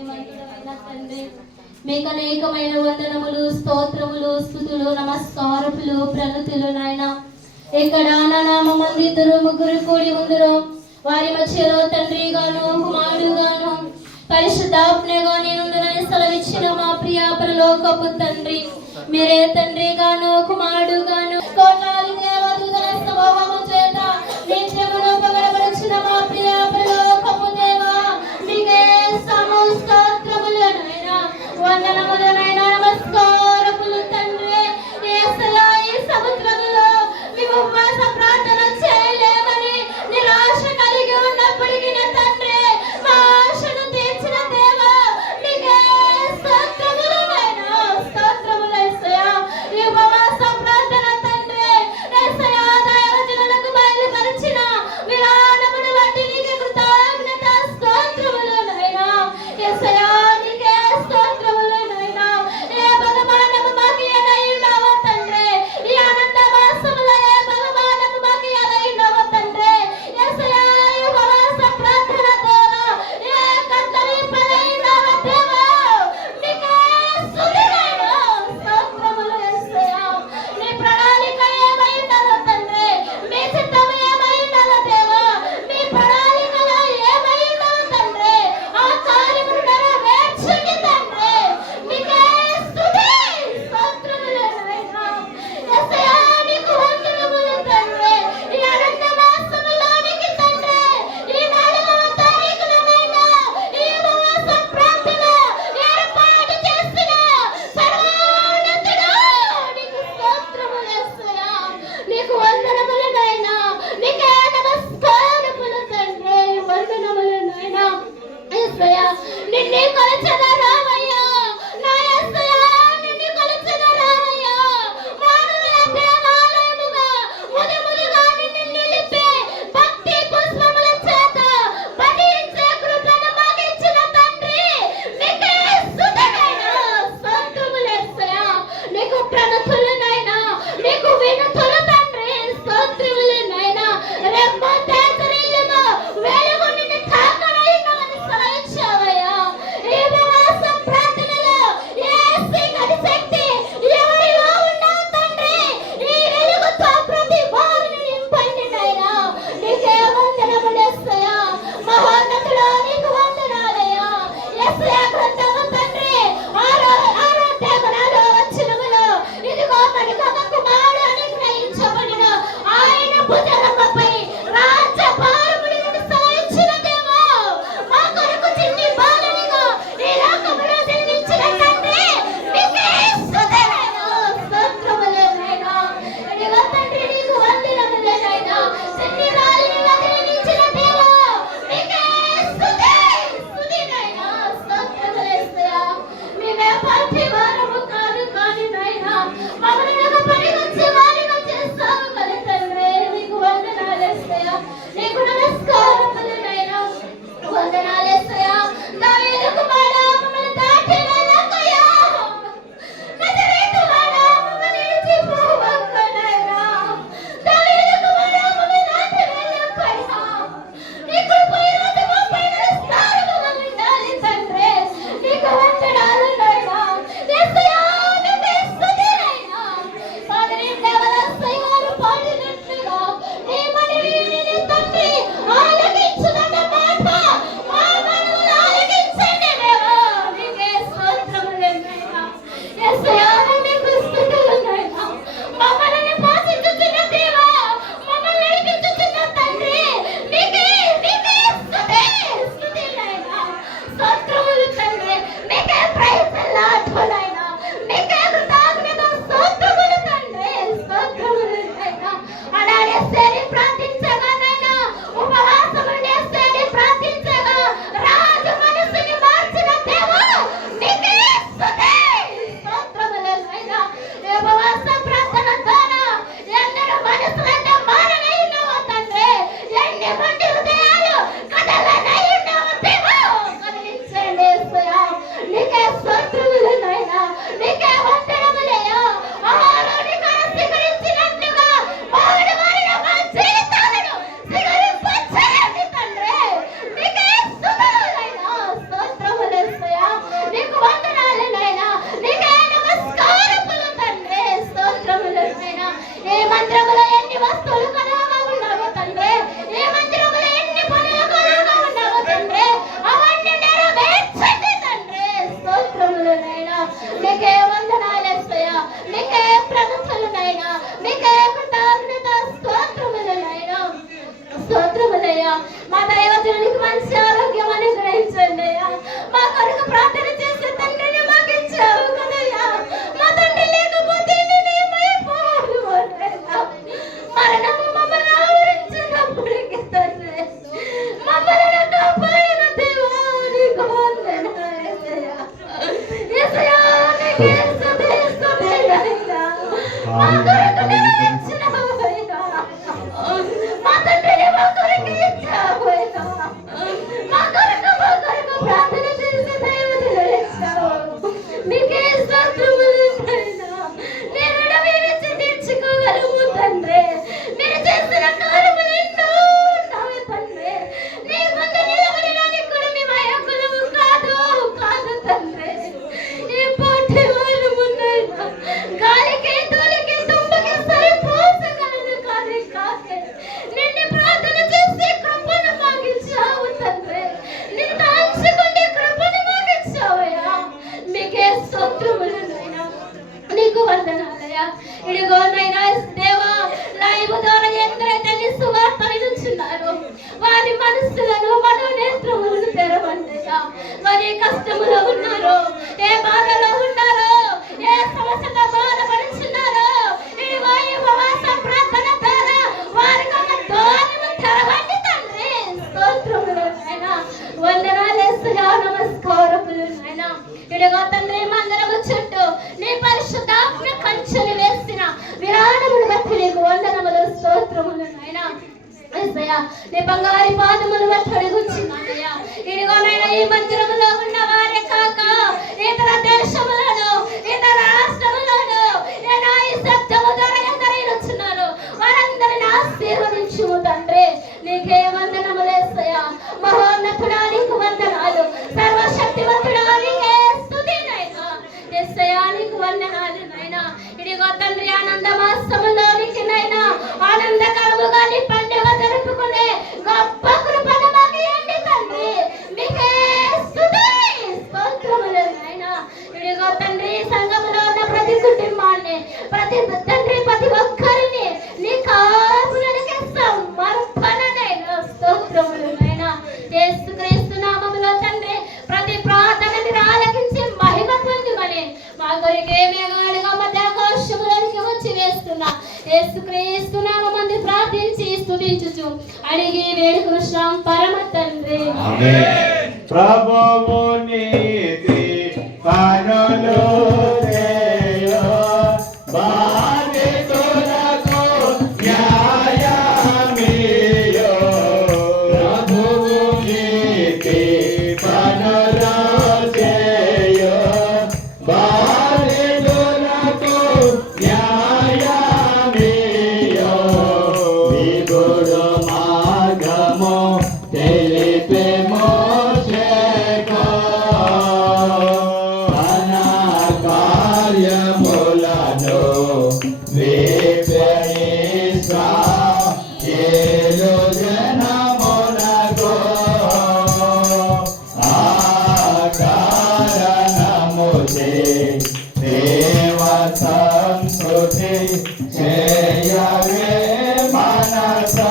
మహిమంతుడైన తండ్రి, మీకు అనేకమైన వందనములు, స్తోత్రములు, స్తుతులు, నమస్కారములు, ప్రణతులు నాయన. ఇక్కడ నా నామమందు ఇద్దరు ముగ్గురు కూడి ఉందరో వారి మధ్యలో తండ్రి గాను కుమారుడు గాను పరిశుద్ధాత్మగా నేనుండునని సెలవిచ్చిన మా ప్రియ పరలోకపు తండ్రి, మీరే తండ్రి గాను కుమారుడు గాను కోట్లాది దేవదూతల స్వభావము చేత నిత్యమును పొగడబడుచున్న మా ప్రియ పరలోకపు దేవా, మీకే స్తోత్రములనైనా వందనములనైనా నమస్కారములు తండ్రి. యేసయ్యా, ఈ సముద్రములో మేము ఉపవాస ప్రార్థన చేయలేమని నిరాశ కలిగి ఉన్నప్పటికీ తండ్రి, మా ఆశను తీర్చిన దేవా, మీకే స్తోత్రములనైనా స్తోత్రములు యేసయ్యా. ఈ ఉపవాస ప్రార్థన తండ్రి యేసయ్యా దైవజనులకు బయలుపరిచిన విధానమును బట్టి నీకు కృతజ్ఞత స్తోత్రములనైనా యేసయ్యా, నీకే స్తోత్రములనైనా. ఏ బహుమానము మాకు ఎదైనావో తండ్రి, ఈ ఆనంద మాసములో ఏ బహుమానము మాకు ఎదైనావో తండ్రి యేసయ్యా, ఈ ఉపవాస ప్రార్థన ద్వారా ఏ కట్టడి పడైనావో దేవా, నీకే స్తుతులైనా స్తోత్రములు యేసయ్యా. నీ ప్రణాళిక ఏమైనదో తండ్రి, మీ చిత్తము ఏమైనదో దేవా, మీ ప్రణాళికలో ఏమైనదో తండ్రి, ఆ కార్యమును నెరవేర్చండి తండ్రి. నీకే స్తుతి స్తోత్రములనైనా యేసయ్యా, నీకు వందనములు తండ్రి. ఈ అనంత మాసములోనికి తండ్రి, ఈ 4వ తారీఖునైనా ఈ ఉపవాస ప్రార్థన ఏర్పాటు చేసిన సర్వోన్నతుడా, నీకు స్తోత్రములు యేసయ్యా. నీకు వందనములనైనా, నీకే నమస్కారములు తండ్రి, వందనములనైనా యేసయ్యా. నిన్నే కొలచగా రావయ్యా నా యేసయ్యా, నిన్నే కొలచగా రావయ్యా. మానవుల దేవాలయముగా ముదిముదిగా నిన్ను నిలిపే భక్తి పుష్పముల చేత భజించే కృపను మాకిచ్చిన తండ్రి, నీకే స్తుతులైనా స్తోత్రములు యేసయ్యా. నీకు ప్రణతులనైనా, నీకు వినతులు తండ్రి, స్తోత్రములనైనా. రెమ్మ తేజరిల్లును వెలుగు నిన్ను తాకనైనా అని సెలవిచ్చావయ్యా. ఈ ఉపవాస నమస్కారములు నాయన. ఇదిగో తండ్రి మందిరము చుట్టూ నీ పరిశుద్ధాత్మ కంచెని వేసిన విరాళములు బట్టి నీకు వందనములు స్తోత్రములు నాయన. నీ బంగారి పాదములు బట్టి అడుగుచున్నానయ్యా. ఇదిగోనైనా ఈ మందిరములో ఉన్న వారే కాక ఇతర దేశములను ఇతర రాష్ట్రములను నేను ఈ శబ్దము ద్వారా ఎందరైనా వచ్చున్నారు వారందరిని ఆశీర్వదించుము తండ్రి. నీకే వందనములు యేసయ్యా. మహోన్నతుడా నీకు వందనాలు. సర్వశక్తివంతుడా నీకే స్తుతి నాయనా. యేసయ్యా నీకు వందనాలు నాయనా. ఇదిగో తండ్రి ఆనంద మాసములోనికి నాయనా ఆనందకరముగా నీ పండుగ జరుపుకునే గొప్ప కృపను మాకు ఇవ్వండి తండ్రి. మీకే స్తుతి స్తోత్రములు నాయనా. ఇదిగో తండ్రి సంఘములో ఉన్న ప్రతి కుటుంబాన్ని ప్రతి తండ్రి ప్రతి ఒక్కరిని నీ కాపులకి సమర్పణనైనా స్తోత్రములు నాయనా. యేసుక్రీస్తు నామములో తండ్రి ప్రతి ప్రార్థనని ఆలకించి మహిమ పొందుమని మా కొరికే మేఘాలుగా మధ్యాకాశములోనికి వచ్చి వేస్తున్నా యేసుక్రీస్తు నామమందు ప్రార్థించి స్తుతించుచు అడిగి వేడుకొనుచున్నాం పరమ తండ్రి. ఆమేన్. ప్రభువు నీతి కనులు చేయు బాధితులకు న్యాయమియు. ప్రభువు నీతి కనులు చేయు బాధితులకు న్యాయమియు. విగుడు మార్గము తెలిపే మోషేకు తన కార్యములను వివరించు ఇశ్రాయేలు జనమునకు. ఆ కారణముచే దేవ సంస్కృతి చేయవే మనసా.